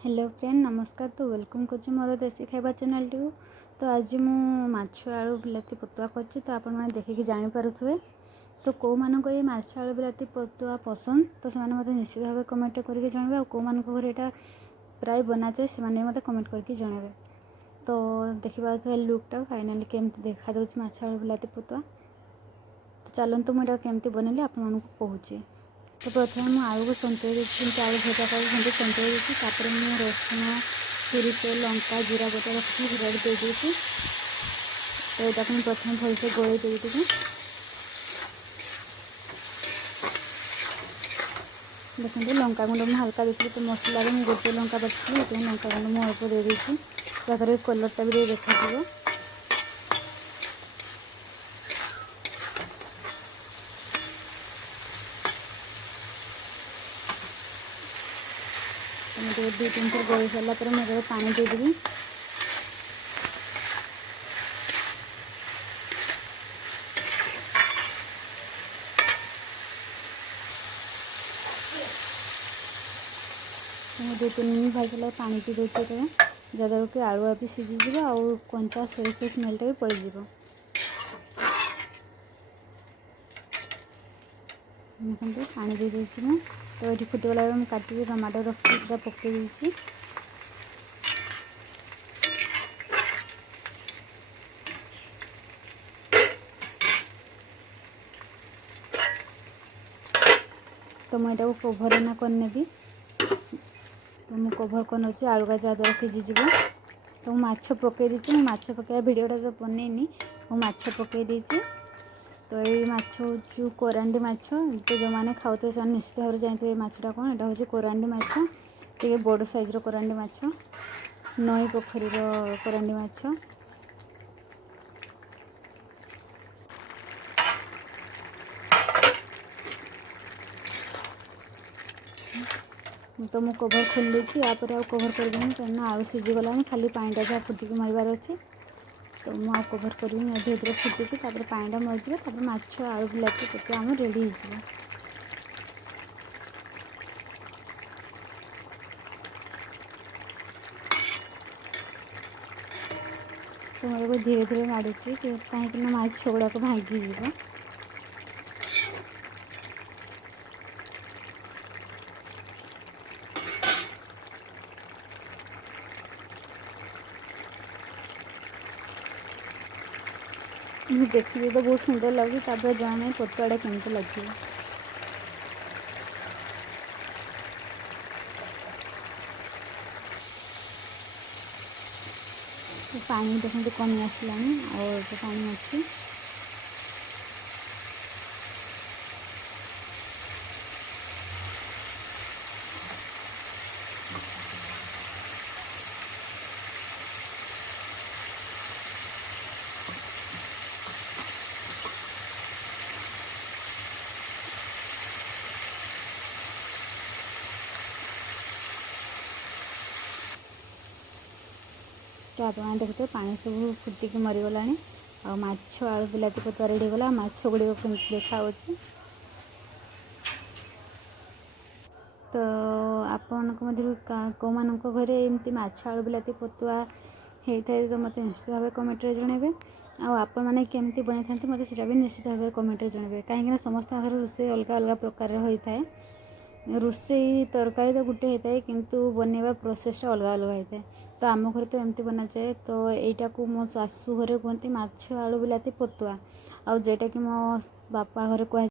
Hello friend नमस्कार। तो welcome कर मोर देसी खाଇବା चैनल टू। तो आज मु माछ आलू बिलाती पतुआ कर तो आपण मैंने देखिए जानीपे। तो कौ मान ये माछ आलू बिलाती पतुआ पसंद तो से मत निश्चित भाव कमेंट करके जनइबे। कौ मान घर यहाँ प्राय बना जाए से मत कमेंट करके जनइबे। तो देखा लुकटा फाइनाली केमती देखा माछ आलू बिलाती पतुआ। तो चलते मुझे केमती बनैली आपको कहूँ। तो प्रथम मुझे आलू को सन्तुई देती आलू भजा कर सन्तुई देती मुझे रसुण सोरिष लंका जीरा बटा रखी जीरा दे देती। तो यहाँ मुझे प्रथम भलसे गोल देती देखते लंका गुंड मुझे हल्का देखिए। तो मसला मुझे गोटे लंका बाटी लंका गुंड मुझे अल्प दे देती जहाँद्वारा कलरटा भी देखा। तो मुझे 2-3 थर गोल सारापर मुझे पानी देदेवी। मुझे 2-3 मिनट भाई सारा पानी पी दूसरे जहाँद्वारा कि आलुआ भी सीझीज आउ कंचा सोरिष स्मेलटा भी पड़ज। पानी दे देती मैं। तो ये फुटगला मुझे काटिक टमाटो रखी पूरा पकई देती। तो मुझे यहाँ कभर ना करनेबी। तो मुझे कभर कर आलुगा जहाँद्वारा सीझीज। तो मुझे पकई दी माछ पकड़ा भिडटा तो बनईनी मुझे पकई देती। तो ये माछ हूँ कोरांडी माछ। तो जो मैंने खाते से निश्चित भाव जानते माछटा कौन यहाँ हूँ कोरांडी माछ टे बड़ साइज्र कोरांडी माछ नई पोखरी कोरांडी माछ। तो मुझे कभर खोल देती यापर आ कभर करदेनी कहीं आलू सीझीगला खाली पानीटा जहाँ फुटिक मरबार अच्छे। तो मुझे कभर करी धीरे धीरे फुटिकी पानीटा मरीज माछ आलू बिलाती पतुआ आम रेडी हो। तो मुझे धीरे धीरे माड़ी कहीं माछ गुड़ाक भांगी। देखिए तो बहुत सुंदर लगे जाने पतुआटा केमती लगे। तो पानी देखते कमी आसला और पानी अच्छी। तो आप देखते पानी सब फुटिक मरीगला आ माछ आलू बिलाती पतुआ रेडी गला। माछ गुड़िक केमती देखा। तो आपण कौ मान घरे एमती माछ आलू बिलाती पतुआ होता है तो मत निश्चित भाव कमेंट जनइबे। आपण मैंने केमती बन था मतलब सीटा भी निश्चित भाव कमेंट जनइबे। कहीं समस्त घर रोषे अलग अलग प्रकार होता है। रोषे तरकारी तो गोटे होता है किंतु बनवा प्रोसेसटा अलग अलग होता है। तो आम घर तो एमती बना जाए। तो यहीटा को मो शाशु घरे कहते माछ आलू बिलाती पतुआ आ जेटा कि मो बापा घरे कह